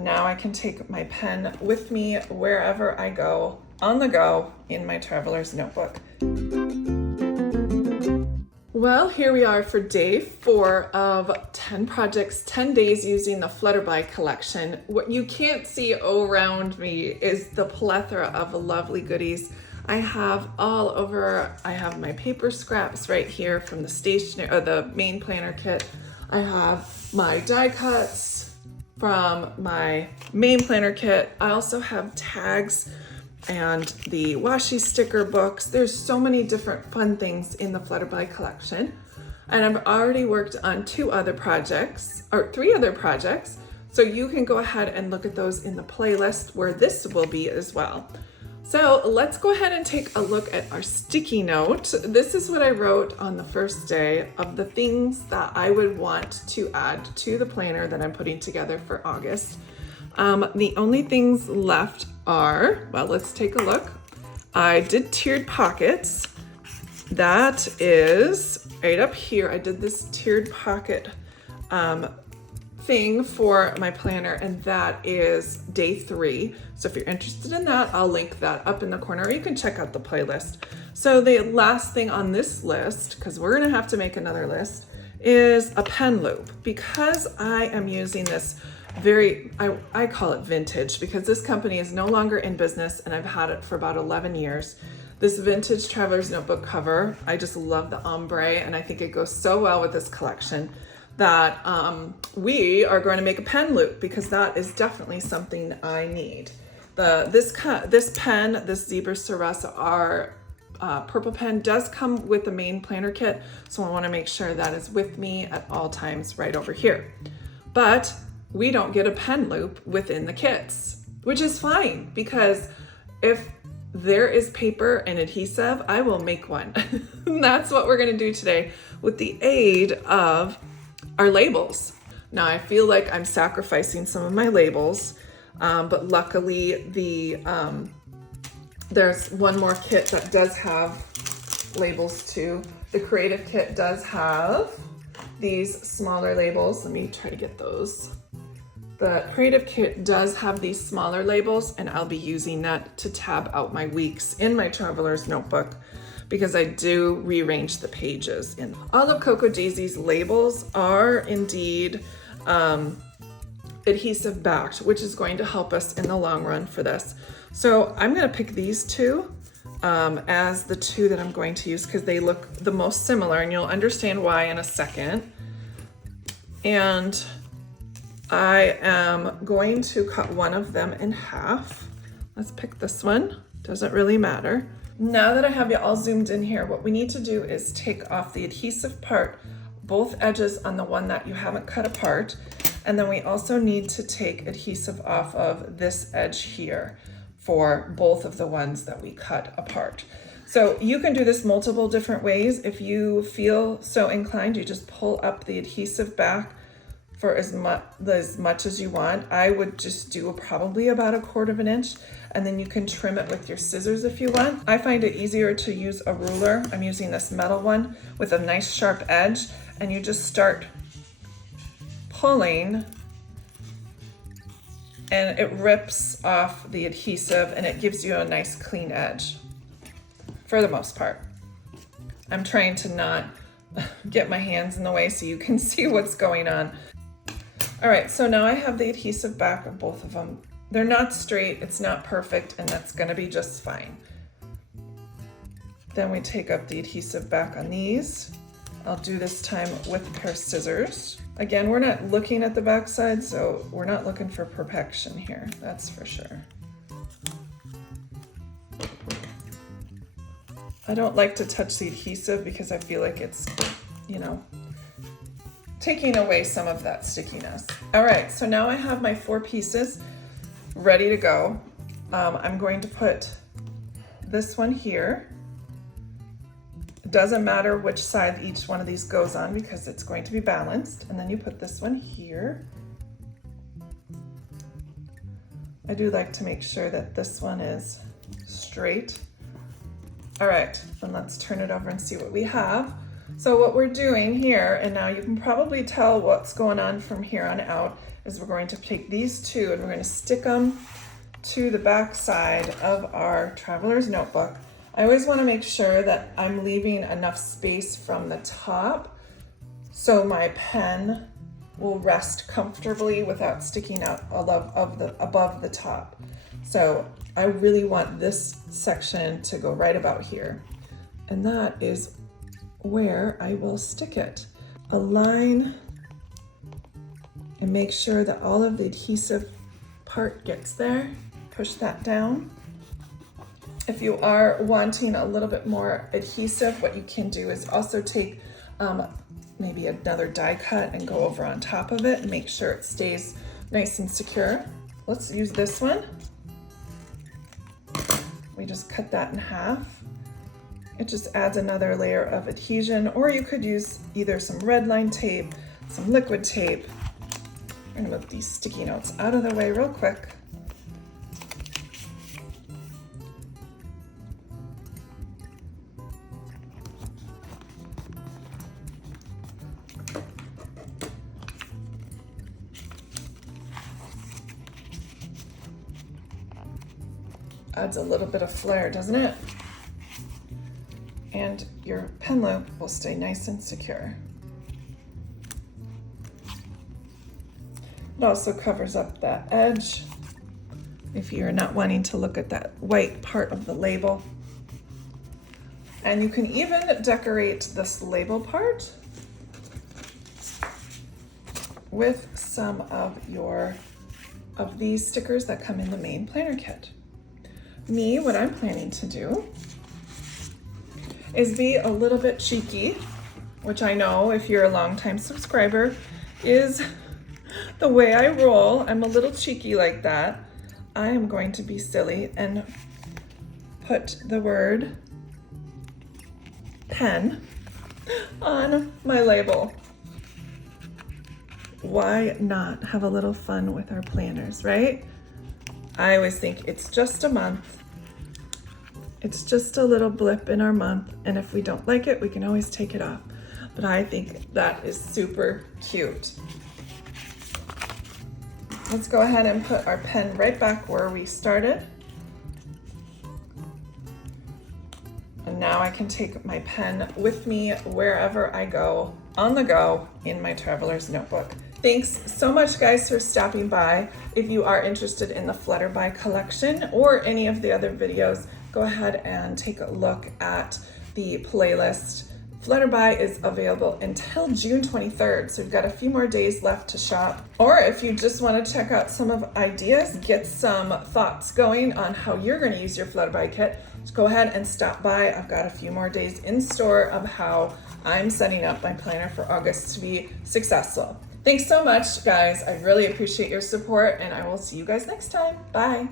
And now I can take my pen with me wherever I go, on the go, in my traveler's notebook. Well, here we are for day 4 of 10 projects, 10 days using the Flutterby collection. What you can't see around me is the plethora of lovely goodies I have all over. I have my paper scraps right here from the stationery or the main planner kit. I have my die cuts from my main planner kit. I also have tags and the washi sticker books. There's so many different fun things in the Flutterby collection. And I've already worked on 3 other projects. So you can go ahead and look at those in the playlist where this will be as well. So let's go ahead and take a look at our sticky note. This is what I wrote on the first day of the things that I would want to add to the planner that I'm putting together for August. The only things left are, well, let's take a look. I did tiered pockets. That is right up here. I did this tiered pocket thing for my planner, and that is day 3. So if you're interested in that, I'll link that up in the corner, or you can check out the playlist. So the last thing on this list, because we're gonna have to make another list, is a pen loop. Because I am using this I call it vintage, because this company is no longer in business and I've had it for about 11 years. This vintage traveler's notebook cover, I just love the ombre, and I think it goes so well with this collection that we are going to make a pen loop, because that is definitely something I need. This pen, this Zebra Sarasa R purple pen, does come with the main planner kit, so I want to make sure that is with me at all times right over here. But we don't get a pen loop within the kits, which is fine, because if there is paper and adhesive, I will make one. That's what we're going to do today with the aid of our labels. Now I feel like I'm sacrificing some of my labels, but luckily there's one more kit that does have labels too. The Creative kit does have these smaller labels. Let me try to get those. The Creative kit does have these smaller labels, and I'll be using that to tab out my weeks in my traveler's notebook, because I do rearrange the pages. And all of Coco Daisy's labels are indeed adhesive backed, which is going to help us in the long run for this. So I'm gonna pick these 2 as the 2 that I'm going to use, because they look the most similar, and you'll understand why in a second. And I am going to cut one of them in half. Let's pick this one, doesn't really matter. Now that I have you all zoomed in here, what we need to do is take off the adhesive part, both edges on the one that you haven't cut apart, and then we also need to take adhesive off of this edge here for both of the ones that we cut apart. So you can do this multiple different ways. If you feel so inclined, you just pull up the adhesive back for as much as you want. I would just do probably about 1/4 inch, and then you can trim it with your scissors if you want. I find it easier to use a ruler. I'm using this metal one with a nice sharp edge, and you just start pulling, and it rips off the adhesive, and it gives you a nice clean edge for the most part. I'm trying to not get my hands in the way so you can see what's going on. All right, so now I have the adhesive back of both of them. They're not straight, it's not perfect, and that's gonna be just fine. Then we take up the adhesive back on these. I'll do this time with a pair of scissors. Again, we're not looking at the back side, so we're not looking for perfection here, that's for sure. I don't like to touch the adhesive because I feel like it's, taking away some of that stickiness. All right, so now I have my 4 pieces ready to go. I'm going to put this one here. It doesn't matter which side each one of these goes on, because it's going to be balanced. And then you put this one here. I do like to make sure that this one is straight. All right, then let's turn it over and see what we have. So what we're doing here, and now you can probably tell what's going on from here on out, is we're going to take these two and we're going to stick them to the back side of our traveler's notebook. I always want to make sure that I'm leaving enough space from the top so my pen will rest comfortably without sticking out above the top. So I really want this section to go right about here. And that is where I will stick it. Align and make sure that all of the adhesive part gets there. Push that down. If you are wanting a little bit more adhesive, what you can do is also take maybe another die cut and go over on top of it and make sure it stays nice and secure. Let's use this one. We just cut that in half. It just adds another layer of adhesion, or you could use either some red line tape, some liquid tape. I'm gonna move these sticky notes out of the way real quick. Adds a little bit of flair, doesn't it? And your pen loop will stay nice and secure. It also covers up that edge if you're not wanting to look at that white part of the label. And you can even decorate this label part with some of these stickers that come in the main planner kit. What I'm planning to do is be a little bit cheeky, which I know if you're a longtime subscriber is the way I roll. I'm a little cheeky like that. I am going to be silly and put the word pen on my label. Why not have a little fun with our planners, right? I always think it's just a month. It's just a little blip in our month, and if we don't like it, we can always take it off. But I think that is super cute. Let's go ahead and put our pen right back where we started. And now I can take my pen with me wherever I go, on the go, in my traveler's notebook. Thanks so much, guys, for stopping by. If you are interested in the Flutterby collection or any of the other videos, go ahead and take a look at the playlist. Flutterby is available until June 23rd, so we've got a few more days left to shop. Or if you just want to check out some of ideas, get some thoughts going on how you're going to use your Flutterby kit, just go ahead and stop by. I've got a few more days in store of how I'm setting up my planner for August to be successful. Thanks so much, guys. I really appreciate your support, and I will see you guys next time. Bye.